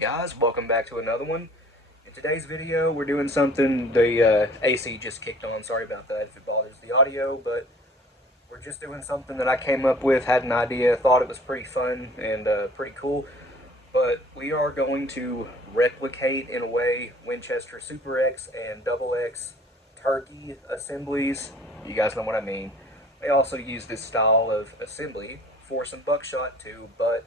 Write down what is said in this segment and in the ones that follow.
guys, welcome back to another one. In today's video we're doing something, the AC just kicked on, sorry about that if it bothers the audio, but we're just doing something that I came up with, had an idea, thought it was pretty fun and pretty cool. But we are going to replicate, in a way, Winchester Super X and Double X turkey assemblies. You guys know what I mean. They also use this style of assembly for some buckshot too, but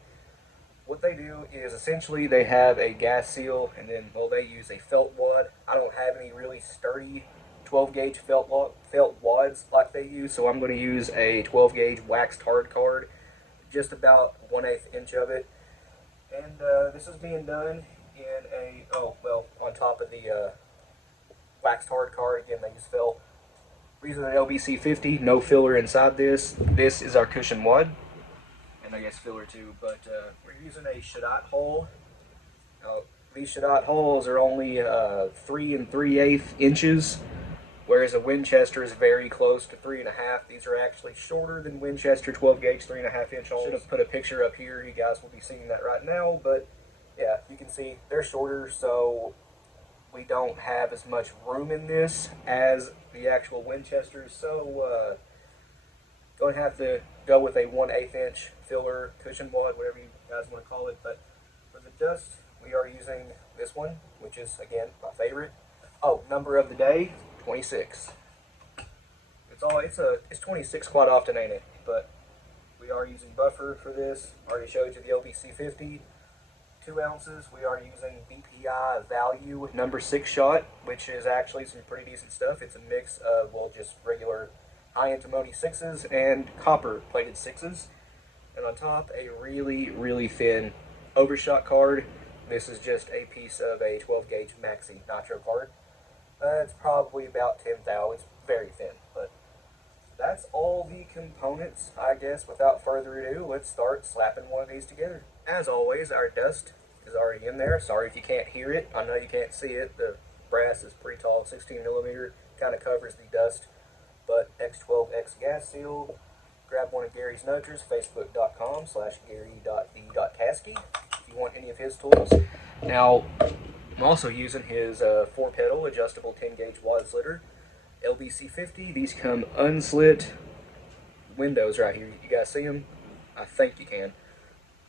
what they do is essentially they have a gas seal and then, well, they use a felt wad. I don't have any really sturdy 12 gauge felt wads like they use, so I'm going to use a 12 gauge waxed hard card, just about 1/8 inch of it. And this is being done in a, on top of the waxed hard card. Again, they use felt. We're using an LBC 50, no filler inside this. This is our cushion wad, and I guess filler too, but we're using a Shadot hole. Now, these Shadot holes are only 3 3/8 inches, whereas a Winchester is very close to 3.5. These are actually shorter than Winchester 12 gauge 3.5 inch holes. Should have put a picture up here. You guys will be seeing that right now, but yeah, you can see they're shorter, so we don't have as much room in this as the actual Winchesters. So going to have to go with a 1/8 inch filler cushion wad, whatever you guys want to call it. But for the dust, we are using this one, which is, again, my favorite. Oh, number of the day, 26. It's 26 quite often, ain't it? But we are using buffer for this. Already showed you the LBC 50, 2 ounces. We are using BPI Value number 6 shot, which is actually some pretty decent stuff. It's a mix of, well, just regular high antimony 6s and copper plated 6s. And on top, a really, really thin overshot card. This is just a piece of a 12 gauge maxi nitro card. It's probably about 10 thou. It's very thin, but that's all the components, I guess. Without further ado, let's start slapping one of these together. As always, our dust is already in there. Sorry if you can't hear it. I know you can't see it. The brass is pretty tall, 16mm, kind of covers the dust. But X12X gas seal. Grab one of Gary's Noters, facebook.com/gary.v.caskey if you want any of his tools. Now, I'm also using his 4-pedal adjustable 10 gauge wad slitter, LBC 50. These come unslit windows right here. You guys see them? I think you can.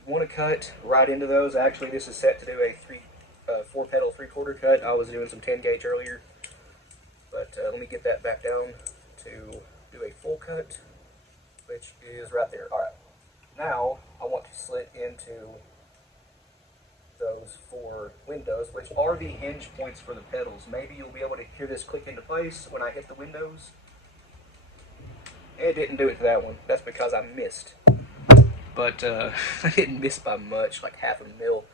You want to cut right into those. Actually, this is set to do a 4-pedal 3/4 cut. I was doing some 10 gauge earlier, but let me get that back down to do a full cut, which is right there. Alright, now I want to slit into those 4 windows, which are the hinge points for the pedals. Maybe you'll be able to hear this click into place when I hit the windows. It didn't do it to that one. That's because I missed. But I didn't miss by much, like half a mil.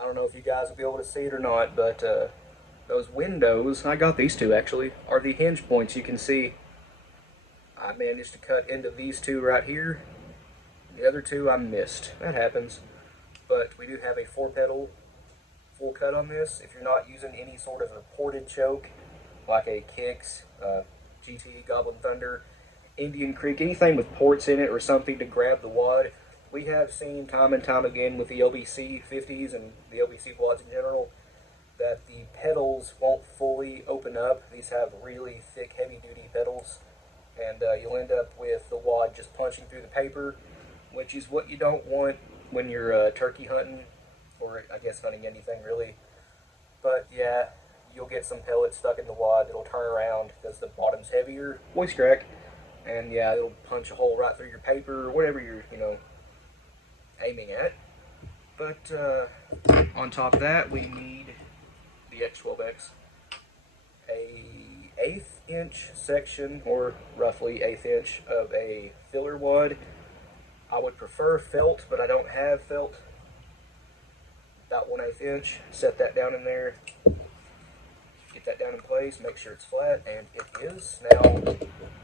I don't know if you guys will be able to see it or not, but those windows, I got these 2 actually, are the hinge points. You can see I managed to cut into these 2 right here. The other 2 I missed. That happens. But we do have a 4-pedal full cut on this. If you're not using any sort of a ported choke, like a Kicks, GT, Goblin Thunder, Indian Creek, anything with ports in it or something to grab the wad, we have seen time and time again with the LBC 50s and the LBC wads in general that the pedals won't fully open up. These have really thick, heavy-duty pedals, and you'll end up with the wad just punching through the paper, which is what you don't want when you're turkey hunting, or I guess hunting anything really. But yeah, you'll get some pellets stuck in the wad that'll turn around because the bottom's heavier, voice crack, and yeah, it'll punch a hole right through your paper or whatever you're, aiming at. But on top of that, we need the X12X, a 1/8 inch section, or roughly 1/8 inch of a filler wad. I would prefer felt, but I don't have felt. About 1/8 inch. Set that down in there. Get that down in place. Make sure it's flat, and it is. Now,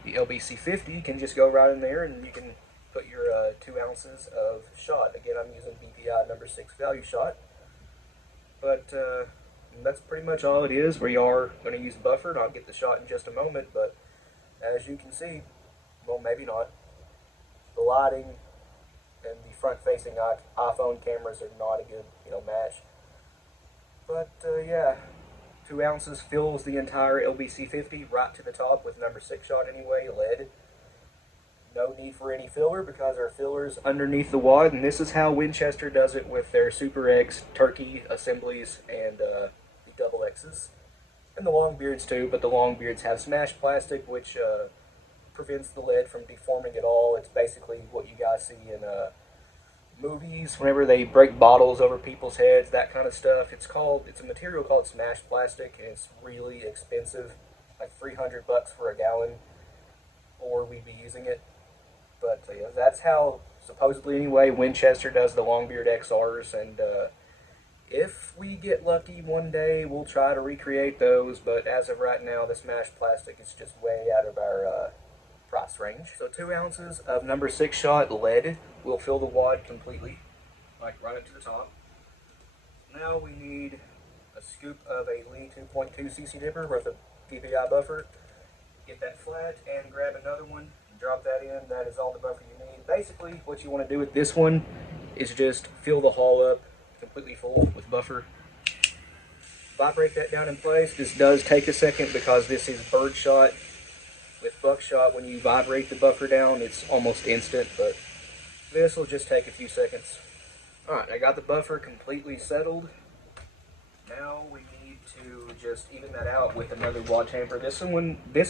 the LBC 50 can just go right in there, and you can put your 2 ounces of shot. Again, I'm using BPI number 6 value shot. But that's pretty much all it is. We are going to use buffer, and I'll get the shot in just a moment. But as you can see, well, maybe not. The lighting and the front-facing iPhone cameras are not a good, match. But yeah, 2 ounces fills the entire LBC50 right to the top with number 6 shot anyway, lead. No need for any filler because our filler's underneath the wad, and this is how Winchester does it with their Super X turkey assemblies and the double X's. And the Longbeards too, but the Longbeards have smashed plastic, which prevents the lead from deforming at all. It's basically what you guys see in movies whenever they break bottles over people's heads, that kind of stuff. It's a material called smashed plastic, and it's really expensive, like $300 for a gallon, or we'd be using it. But yeah, that's how, supposedly anyway, Winchester does the Longbeard XRs, and if we get lucky one day, we'll try to recreate those, but as of right now, the smashed plastic is just way out of our price range. So 2 ounces of number 6 shot lead will fill the wad completely, like right up to the top. Now we need a scoop of a Lee 2.2 cc dipper with a PPI buffer. Get that flat and grab another one. Drop that in. That is all the buffer you need. Basically, what you want to do with this one is just fill the hull up completely full with buffer. Vibrate that down in place. This does take a second because this is birdshot. With buckshot, when you vibrate the buffer down, it's almost instant, but this will just take a few seconds. Alright, I got the buffer completely settled. Now we need to just even that out with another wad tamper. This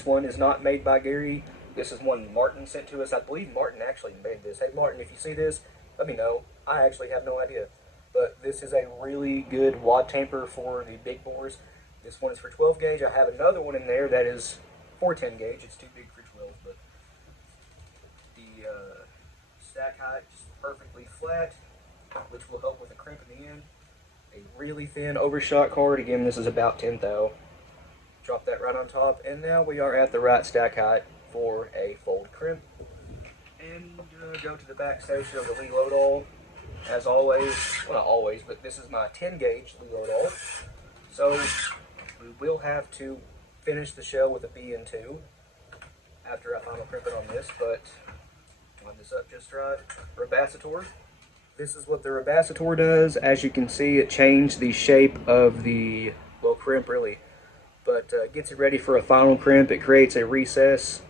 one is not made by Gary. This is one Martin sent to us. I believe Martin actually made this. Hey Martin, if you see this, let me know. I actually have no idea. But this is a really good wad tamper for the big bores. This one is for 12 gauge. I have another one in there that is for 10 gauge. It's too big for 12, but the stack height is perfectly flat, which will help with the crimp in the end. A really thin overshot cord. Again, this is about 10 thou. Drop that right on top, and now we are at the right stack height for a fold crimp. And go to the back station of the Lee load all. As always, well not always, but this is my 10 gauge Lee load all. So we will have to finish the shell with a BN2 after I final crimp it on this, but line this up just right. Rabacitor. This is what the Rabacitor does. As you can see, it changed the shape of the, well, crimp really, but gets it ready for a final crimp. It creates a recess,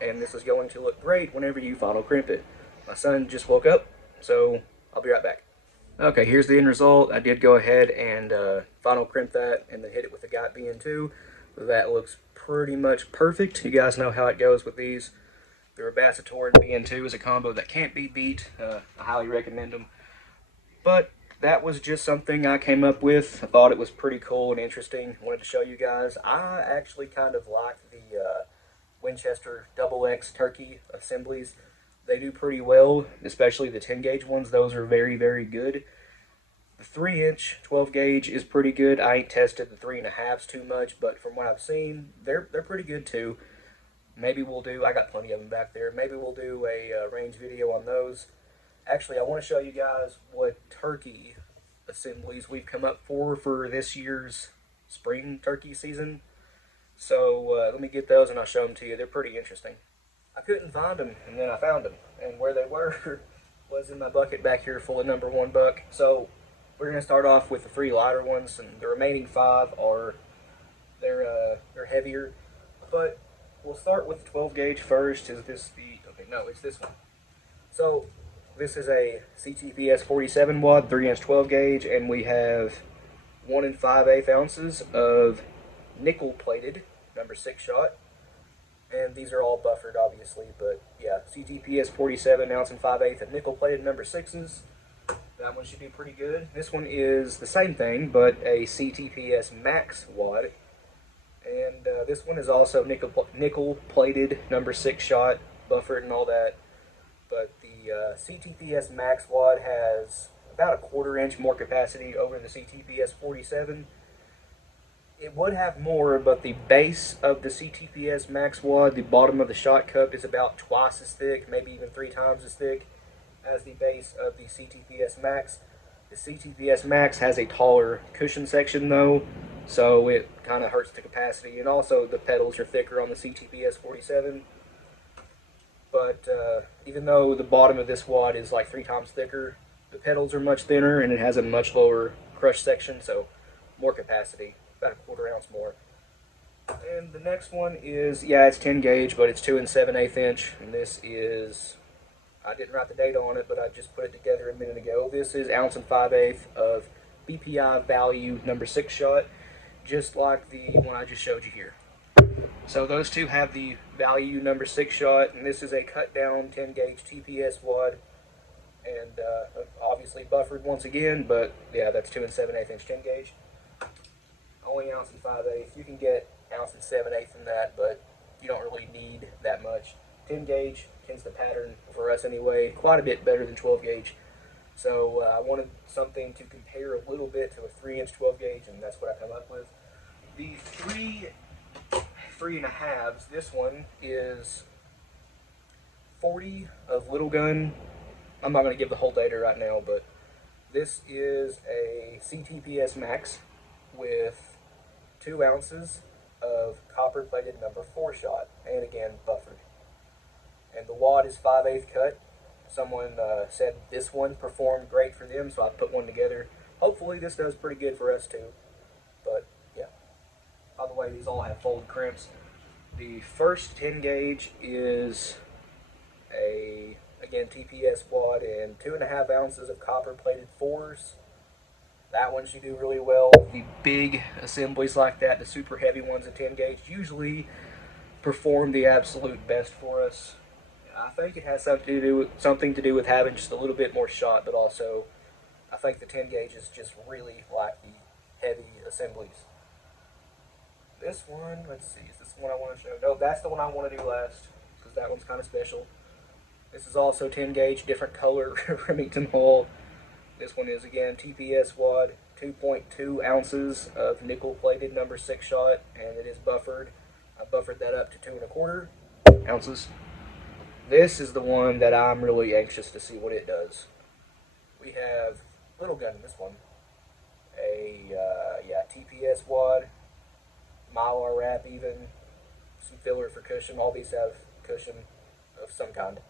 and this is going to look great whenever you final crimp it. My son just woke up, so I'll be right back. Okay, here's the end result. I did go ahead and final crimp that and then hit it with the Got BN2. That looks pretty much perfect. You guys know how it goes with these. The Rabacitor and BN2 is a combo that can't be beat. I highly recommend them. But that was just something I came up with. I thought it was pretty cool and interesting. Wanted to show you guys. I actually kind of like the Winchester Double X turkey assemblies. They do pretty well, especially the 10 gauge ones. Those are very, very good. The 3-inch 12 gauge is pretty good. I ain't tested the 3.5s too much, but from what I've seen, they're pretty good too. Maybe we'll do, I got plenty of them back there, maybe we'll do a range video on those. Actually, I want to show you guys what turkey assemblies we've come up for this year's spring turkey season. So let me get those and I'll show them to you. They're pretty interesting. I couldn't find them, and then I found them, and where they were was in my bucket back here full of number 1 buck. So we're going to start off with the 3 lighter ones, and the remaining 5 are, they're heavier. But we'll start with the 12 gauge first. Is this the, okay, no, it's this one. So this is a CTPS 47 wad, 3-inch 12 gauge, and we have 1 5/8 ounces of nickel plated number 6 shot. And these are all buffered, obviously, but yeah, CTPS 47 ounce and 5/8 of nickel plated number 6s. That one should be pretty good. This one is the same thing, but a CTPS Max wad. And this one is also nickel plated number 6 shot, buffered and all that. But the CTPS Max wad has about a 1/4 inch more capacity over the CTPS 47. It would have more, but the base of the CTPS Max wad, the bottom of the shot cup, is about twice as thick, maybe even 3 times as thick as the base of the CTPS Max. The CTPS Max has a taller cushion section though, so it kind of hurts the capacity, and also the pedals are thicker on the CTPS 47. But but even though the bottom of this wad is like 3 times thicker, the pedals are much thinner and it has a much lower crush section, so more capacity, about a 1/4 ounce more. And the next one is, yeah, it's 10 gauge, but it's 2 7/8 inch, and this is, I didn't write the date on it, but I just put it together a minute ago. This is 1 5/8 of BPI value number 6 shot, just like the one I just showed you here. So those two have the value number 6 shot, and this is a cut down 10 gauge TPS wad, and obviously buffered once again, but yeah, that's 2 7/8 inch 10 gauge. Only 1 5/8. You can get 1 7/8 from that, but you don't really need that much. 10 gauge tends to pattern, for us anyway, quite a bit better than 12 gauge. So I wanted something to compare a little bit to a 3-inch 12 gauge, and that's what I come up with. The 3.5s, this one is 40 of little gun. I'm not going to give the whole data right now, but this is a CTPS max with 2 ounces of copper plated number 4 shot, and again buffered. And the wad is 5/8 cut. Someone said this one performed great for them, so I put one together. Hopefully this does pretty good for us too. But yeah. By the way, these all have folded crimps. The first 10 gauge is a, again, TPS wad and 2.5 ounces of copper plated 4s. That one should do really well. The big assemblies like that, the super heavy ones at 10 gauge, usually perform the absolute best for us. I think it has something to do with having just a little bit more shot, but also I think the 10 gauge is just really like the heavy assemblies. This one, let's see, is this the one I want to show? No, that's the one I want to do last, because that one's kind of special. This is also 10 gauge, different color Remington hull. This one is, again, TPS wad, 2.2 ounces of nickel-plated number 6 shot, and it is buffered. I buffered that up to 2.25 ounces. This is the one that I'm really anxious to see what it does. We have little gun in this one. Yeah, TPS wad, Mylar wrap even, some filler for cushion. All these have cushion of some kind.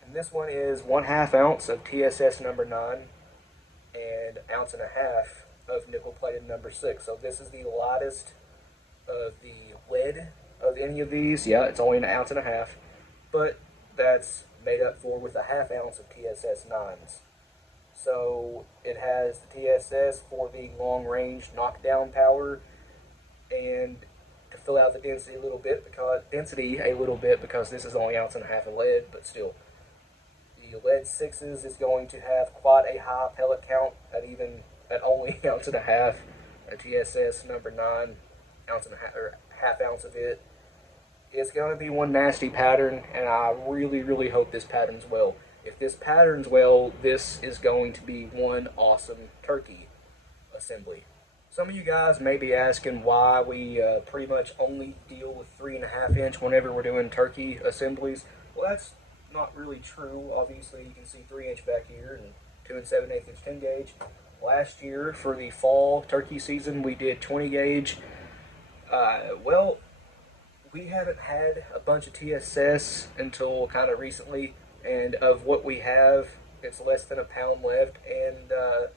And this one is 1/2 ounce of TSS number 9 and 1.5 ounces of nickel plated number 6. So this is the lightest of the lead of any of these. Yeah, it's only 1.5 ounces, but that's made up for with 1/2 ounce of TSS 9s. So it has the TSS for the long range knockdown power and to fill out the density a little bit because this is only 1.5 ounces of lead, but still. The lead 6s is going to have quite a high pellet count at only 1.5 ounces of TSS number 9, 1.5 ounces or 1/2 ounce of it. It's going to be one nasty pattern, and I really, really hope this patterns well. If this patterns well, this is going to be one awesome turkey assembly. Some of you guys may be asking why we pretty much only deal with 3.5 inch whenever we're doing turkey assemblies. Well, that's not really true. Obviously, you can see 3 inch back here and 2 7/8 inch 10 gauge. Last year, for the fall turkey season, we did 20 gauge. Well, we haven't had a bunch of TSS until kind of recently, and of what we have, it's less than a pound left, and I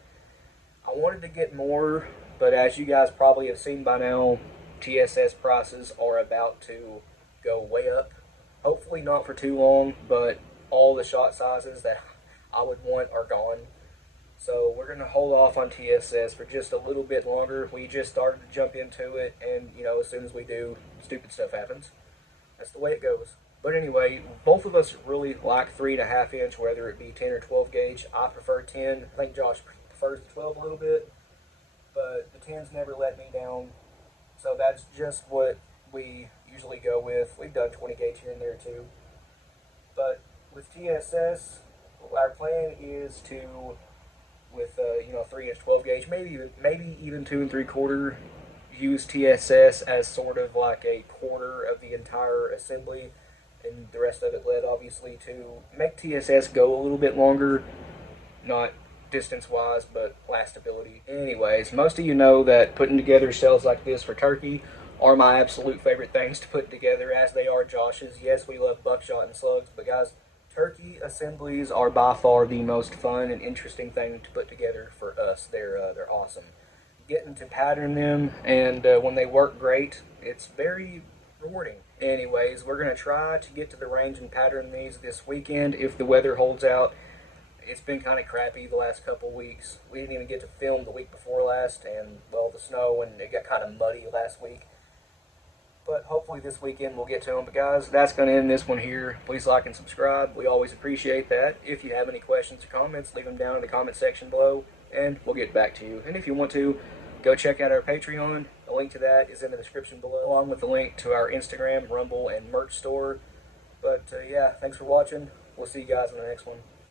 wanted to get more, but as you guys probably have seen by now, TSS prices are about to go way up. Hopefully not for too long, but all the shot sizes that I would want are gone. So we're going to hold off on TSS for just a little bit longer. We just started to jump into it, and as soon as we do, stupid stuff happens. That's the way it goes. But anyway, both of us really like 3.5 inch, whether it be 10 or 12 gauge. I prefer 10. I think Josh prefers the 12 a little bit, but the 10's never let me down. So that's just what we usually go with. We've done 20 gauge here and there too. But with TSS, our plan is to, with 3 inch 12 gauge, maybe even 2 3/4, use TSS as sort of like a quarter of the entire assembly, and the rest of it lead, obviously, to make TSS go a little bit longer, not distance wise, but lastability. Anyways, most of you know that putting together shells like this for turkey are my absolute favorite things to put together, as they are Josh's. Yes, we love buckshot and slugs, but guys, turkey assemblies are by far the most fun and interesting thing to put together for us. They're awesome. Getting to pattern them, and when they work great, it's very rewarding. Anyways, we're going to try to get to the range and pattern these this weekend if the weather holds out. It's been kind of crappy the last couple weeks. We didn't even get to film the week before last, and, well, the snow, and it got kind of muddy last week. But hopefully this weekend we'll get to them. But guys, that's going to end this one here. Please like and subscribe. We always appreciate that. If you have any questions or comments, leave them down in the comment section below, and we'll get back to you. And if you want to, go check out our Patreon. The link to that is in the description below, along with the link to our Instagram, Rumble, and merch store. But yeah, thanks for watching. We'll see you guys in the next one.